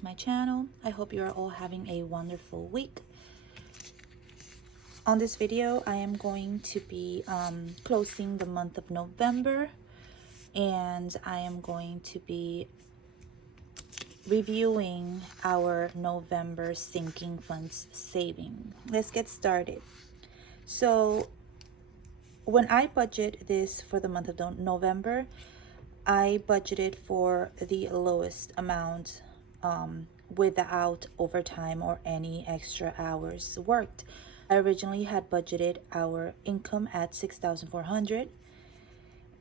to my channel. I hope you are all having a wonderful week. On this video, I am going to be closing the month of November, and I am going to be reviewing our November sinking funds saving. Let's get started. So when I budget this for the month of November, I budgeted for the lowest amount without overtime or any extra hours worked. I originally had budgeted our income at $6,400,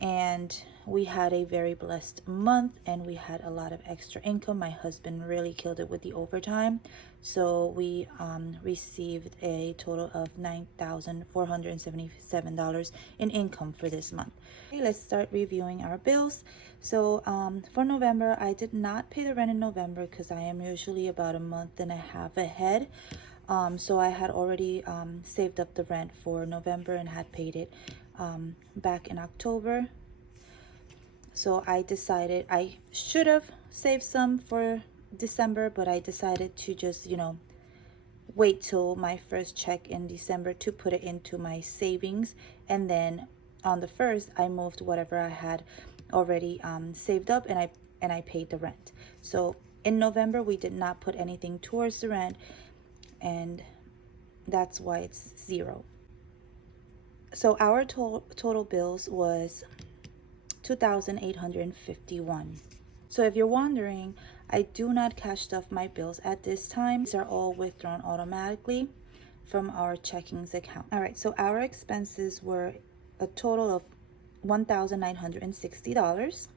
and we had a very blessed month and we had a lot of extra income. My husband really killed it with the overtime, so we received a total of $9,477 in income for this month. Okay, let's start reviewing our bills. So for November, I did not pay the rent in November because I am usually about a month and a half ahead. So I had already saved up the rent for November and had paid it back in October. So I decided I should have saved some for December, but I decided to just, wait till my first check in December to put it into my savings. And then on the 1st, I moved whatever I had already saved up, and I paid the rent. So in November, we did not put anything towards the rent, and that's why it's zero. So our total bills was $2,851. So if you're wondering, I do not cash stuff my bills at this time. These are all withdrawn automatically from our checkings account. All right, so our expenses were a total of $1,960.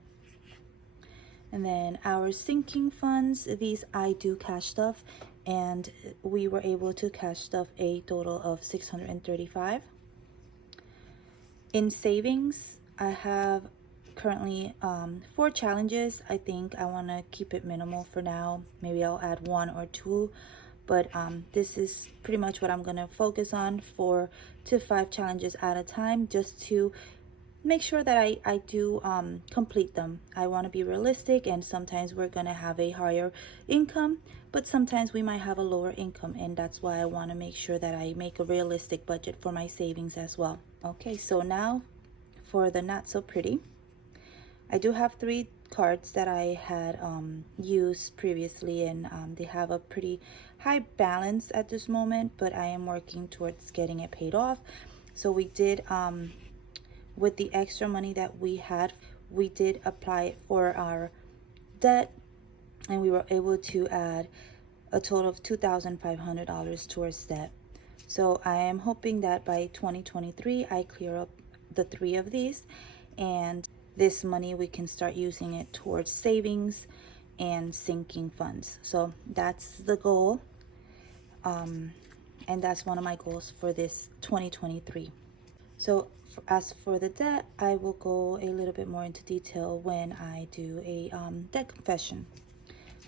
And then our sinking funds, these I do cash stuff, and we were able to cash stuff a total of $635. In savings, I have currently 4 challenges. I think I want to keep it minimal for now. Maybe I'll add 1 or 2, but this is pretty much what I'm going to focus on, 4 to 5 challenges at a time, just to make sure that I do complete them. I want to be realistic, and sometimes we're going to have a higher income, but sometimes we might have a lower income, and that's why I want to make sure that I make a realistic budget for my savings as well. Okay, so now for the not so pretty. I do have 3 cards that I had used previously, and they have a pretty high balance at this moment, but I am working towards getting it paid off. So we did with the extra money that we had, we did apply it for our debt, and we were able to add a total of $2,500 towards debt. So I am hoping that by 2023 I clear up the 3 of these, and this money we can start using it towards savings and sinking funds. So that's the goal, and that's one of my goals for this 2023. So as for the debt, I will go a little bit more into detail when I do a debt confession.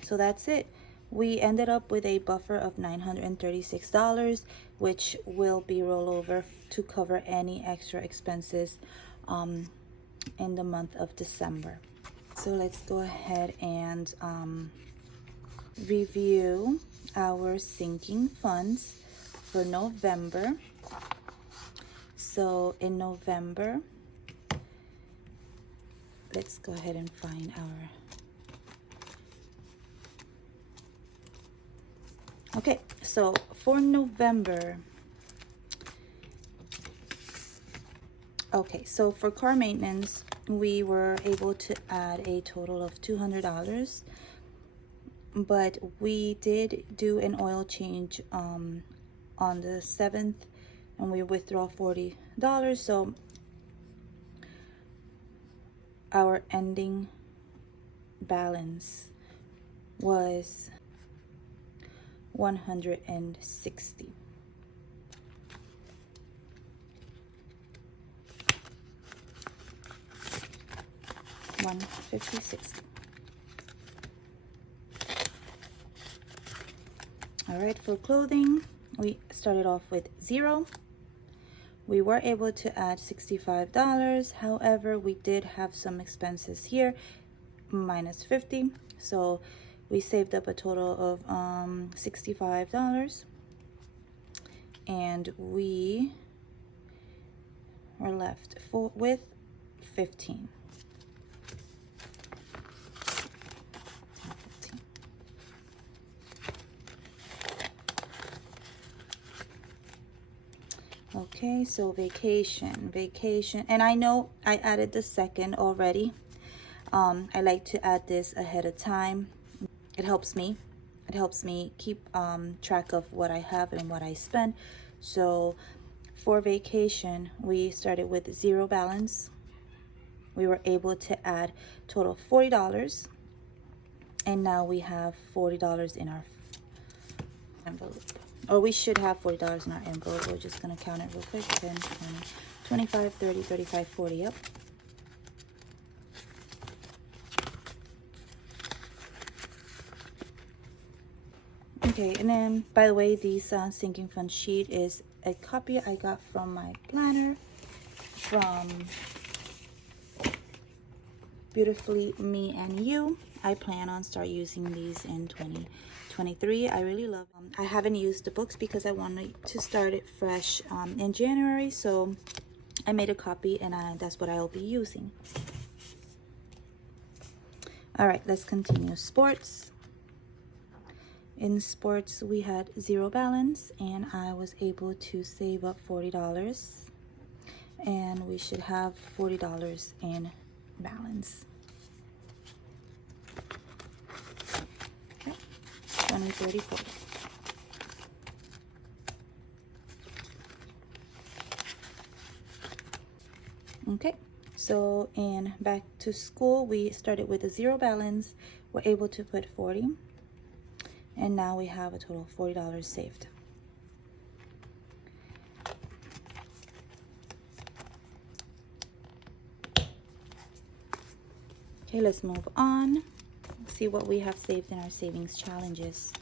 So that's it. We ended up with a buffer of $936, which will be rollover to cover any extra expenses in the month of December. So let's go ahead and review our sinking funds for November. So in November, let's go ahead and find our... Okay, so for November, so for car maintenance, we were able to add a total of $200, but we did do an oil change on the 7th, and we withdraw $40. So our ending balance was $160. $150.60. All right, for clothing, we started off with 0. We were able to add $65. However, we did have some expenses here, minus 50. So we saved up a total of $65, and we were left with 15. Okay, so vacation, and I know I added the second already. I like to add this ahead of time. It helps me keep track of what I have and what I spend. So for vacation, we started with 0 balance. We were able to add total of $40, and now we have $40 in our envelope. Or we should have $40 in our envelope. We're just gonna count it real quick. 10, 20, 25, 30, 35, 40. Yep. Okay, and then by the way, this sinking fund sheet is a copy I got from my planner from Beautifully Me and You. I plan on start using these in 2023. I really love them. I haven't used the books because I wanted to start it fresh in January, so I made a copy, and that's what I'll be using. All right, let's continue. Sports. In sports, we had 0 balance, and I was able to save up $40, and we should have $40 in balance. Okay, 20, 30, 40. Okay, so in back to school, we started with a 0 balance. We're able to put 40, and now we have a total of $40 saved. Okay, let's move on. See what we have saved in our savings challenges.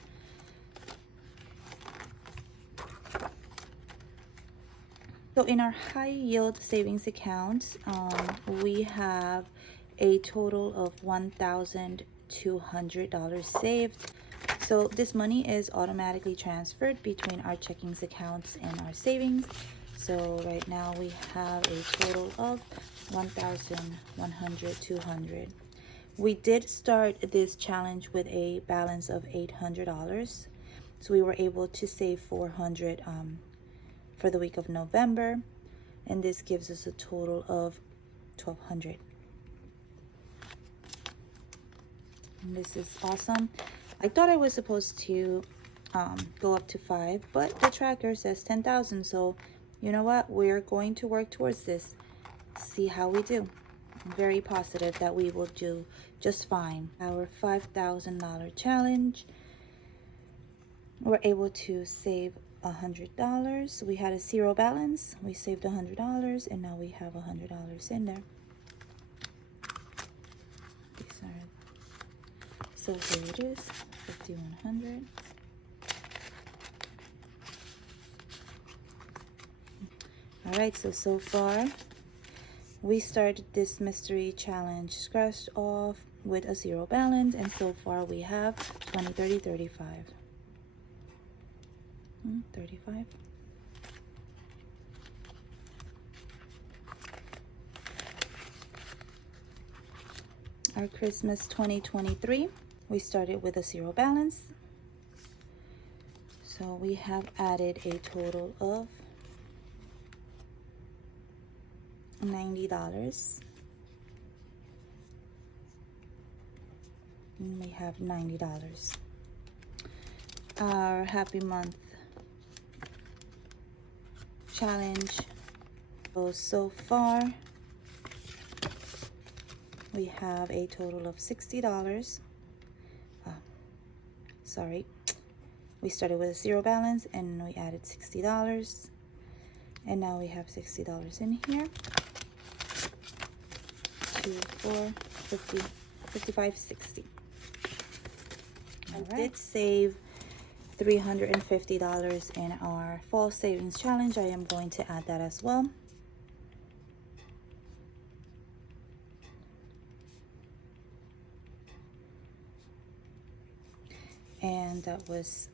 So in our high yield savings account, we have a total of $1,200 saved. So this money is automatically transferred between our checkings accounts and our savings. So right now we have a total of $1,100. We did start this challenge with a balance of $800. So we were able to save $400 for the week of November, and this gives us a total of $1,200. And this is awesome. I thought I was supposed to go up to 5, but the tracker says 10,000. So you know what? We're going to work towards this. See how we do. I'm very positive that we will do just fine. Our $5,000 challenge. We're able to save $100. We had a 0 balance. We saved $100, and now we have $100 in there. These are, so here it is, $5,100. All right, so far we started this mystery challenge scratched off with a 0 balance, and so far we have 20, 30, 35. 35. Our Christmas 2023, we started with a 0 balance. So we have added a total of $90. And we have $90. Our Happy Month challenge. So far we have a total of $60. Sorry, we started with a 0 balance and we added $60, and now we have $60 in here. 2, 4, 50, 55, 60. I did save $350 in our fall savings challenge. I am going to add that as well. and that was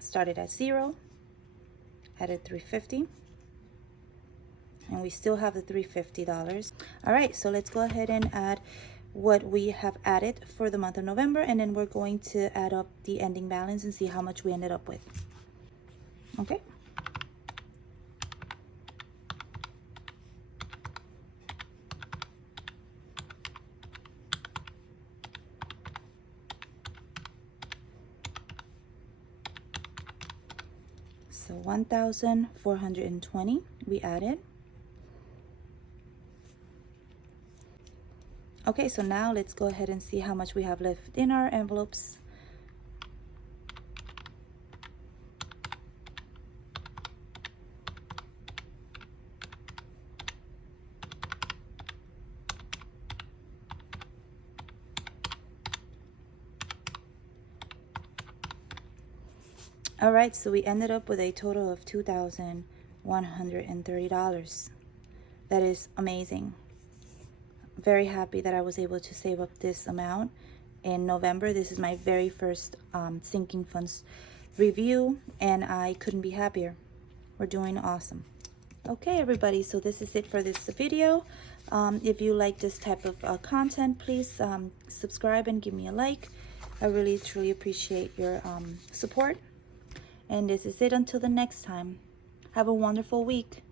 started at 0, added $350, and we still have the $350. All right, so let's go ahead and add what we have added for the month of November, and then we're going to add up the ending balance and see how much we ended up with. Okay. So 1,420 we added. Okay, so now let's go ahead and see how much we have left in our envelopes. All right, so we ended up with a total of $2,130. That is amazing. Very happy that I was able to save up this amount in November. This is my very first sinking funds review, and I couldn't be happier. We're doing awesome. Okay, everybody, so this is it for this video. If you like this type of content, please subscribe and give me a like. I really truly appreciate your support. And this is it until the next time. Have a wonderful week.